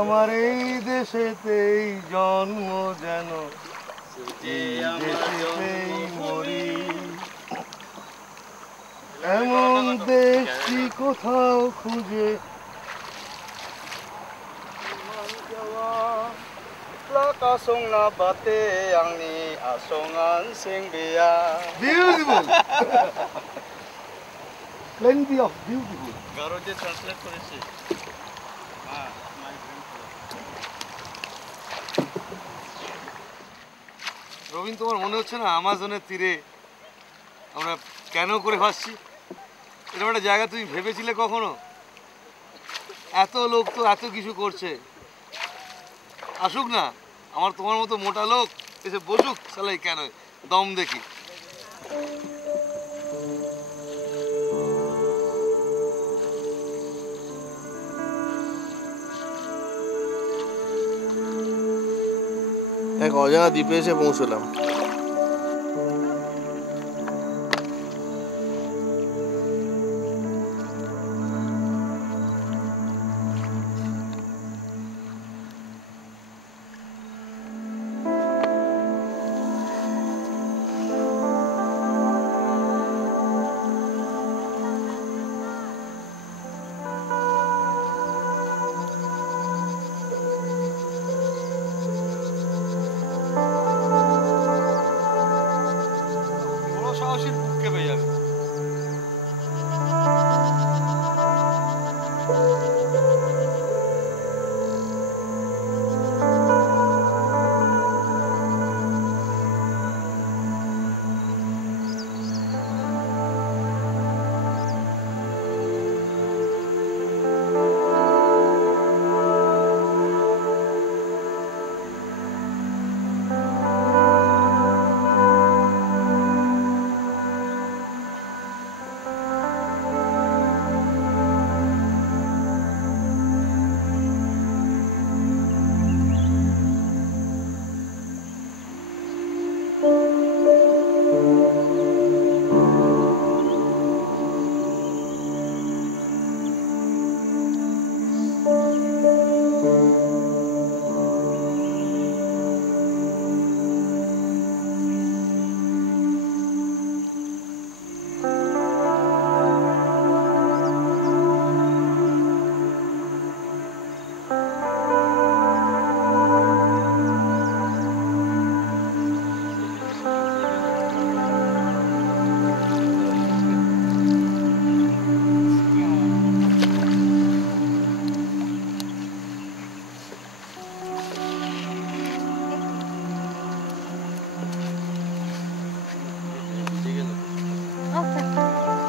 আমার এই দেশেতেই জন্ম যেন দেশেতেই মরি, এমন দেশটি কোথাও খুঁজে Lakasong na bate ang ni asongan sing biya. Beautiful. Plenty of beautiful. Garo je translate করেছে। রবীন, তোমার মনে হচ্ছে না আমাজনের তীরে আমরা কেন করে ভাসছি? এরকম একটা জায়গা তুমি ভেবেছিলে কখনো? এত লোক তো এত কিছু করছে, আসুক না আমার তোমার মতো মোটা লোক এসে বসুক, সালাই কেন দম দেখি। এক অজানা দ্বীপে এসে পৌঁছলাম।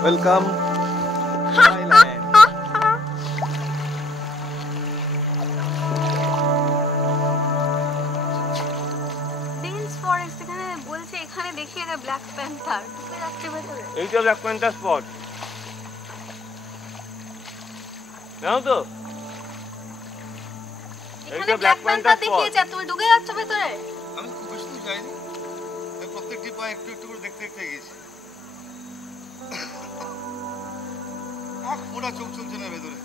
Welcome Thailand. ডেন্স ফরেস্ট এখানে বলছে, এখানে দেখিয়ে দেয় ব্ল্যাক প্যান্থার, ঢুকে যাচ্ছে ভেতরে। এইটা ব্ল্যাক প্যান্থার স্পট, জানো তো? এখানে ব্ল্যাক প্যান্থার দেখিয়েছে, আর তুমি ঢুকে যাচ্ছ ভেতরে। আমি খুব বেশি দূর যাইনি, আমি প্রত্যেকটি পা একটু একটু করে দেখতে দেখতে গেছি। পুরা চোখ চলছে না ভেতরে।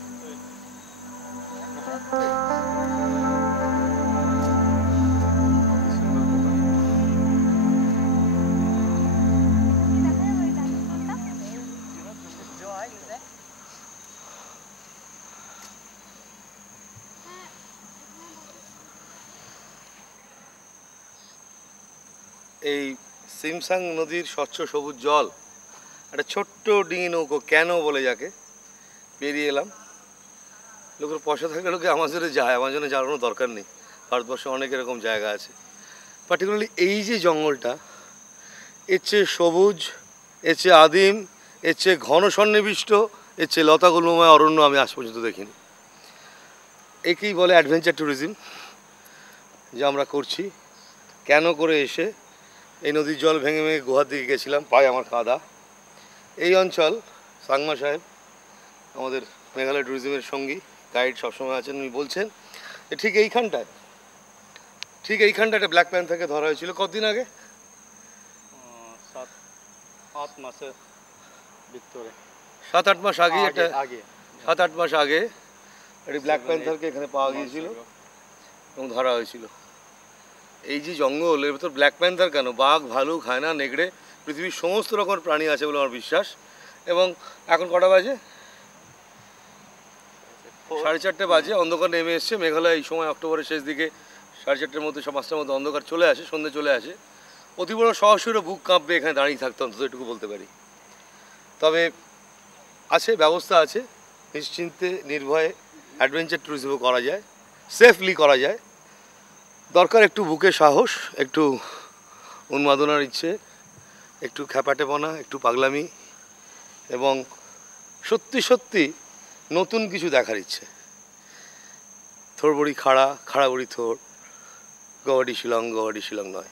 এই সিমসাং নদীর স্বচ্ছ সবুজ জল, একটা ছোট্ট ডিঙি নৌকো কেন বলে যাকে, বেরিয়ে এলাম। লোকের পয়সা থাকলে লোকে আমাজনে যায়, আমাজনে যাওয়ার কোনো দরকার নেই। ভারতবর্ষে অনেক এরকম জায়গা আছে। পার্টিকুলারলি এই যে জঙ্গলটা, এর চেয়ে সবুজ, এর চেয়ে আদিম, এর চেয়ে ঘন সন্নিবিষ্ট, এর চেয়ে লতাগুল্মময় অরণ্য আমি আজ পর্যন্ত দেখিনি। একেই বলে অ্যাডভেঞ্চার ট্যুরিজম, যা আমরা করছি। কেন করে এসে এই নদীর জল ভেঙে ভেঙে গুহার দিকে গেছিলাম, পায়ে আমার কাদা। এই অঞ্চল, সাংমা সাহেব আমাদের মেঘালয় ট্যুরিজমের সঙ্গী গাইড সবসময় আছেন, উনি বলছেন যে ঠিক এইখানটায় একটা ব্ল্যাক প্যান্থারকে ধরা হয়েছিল। কতদিন আগে? 7-8 মাসের ভিতরে, 7-8 মাস আগে। একটা আগে 7-8 মাস আগে একটি ব্ল্যাক প্যান্থারকে এখানে পাওয়া গিয়েছিল এবং ধরা হয়েছিল। এই যে জঙ্গল, এর ভেতর ব্ল্যাক প্যান্থার কেন? বাঘ, ভালুক, হায়না, নেগড়ে, পৃথিবীর সমস্ত রকমের প্রাণী আছে বলে আমার বিশ্বাস। এবং এখন কটা বাজে? 4:30 বাজে। অন্ধকার নেমে এসছে। মেঘালয় এই সময় অক্টোবরের শেষ দিকে 4:30-র মধ্যে, 5টার মধ্যে অন্ধকার চলে আসে, সন্ধ্যে চলে আসে। অতি বড় সহসুরে বুক কাঁপবে এখানে দাঁড়িয়ে থাকতে, অন্তত এটুকু বলতে পারি। তবে আছে, ব্যবস্থা আছে, নিশ্চিন্তে নির্ভয়ে অ্যাডভেঞ্চার ট্যুরিজমও করা যায়, সেফলি করা যায়। দরকার একটু বুকে সাহস, একটু উন্মাদনার ইচ্ছে, একটু খ্যাপাটেপনা, একটু পাগলামি, এবং সত্যি সত্যি নতুন কিছু দেখার ইচ্ছে। থোড় বড়ি খাড়া, খাড়া বড়ি থোড়, গওয়াডি শিলং নয়।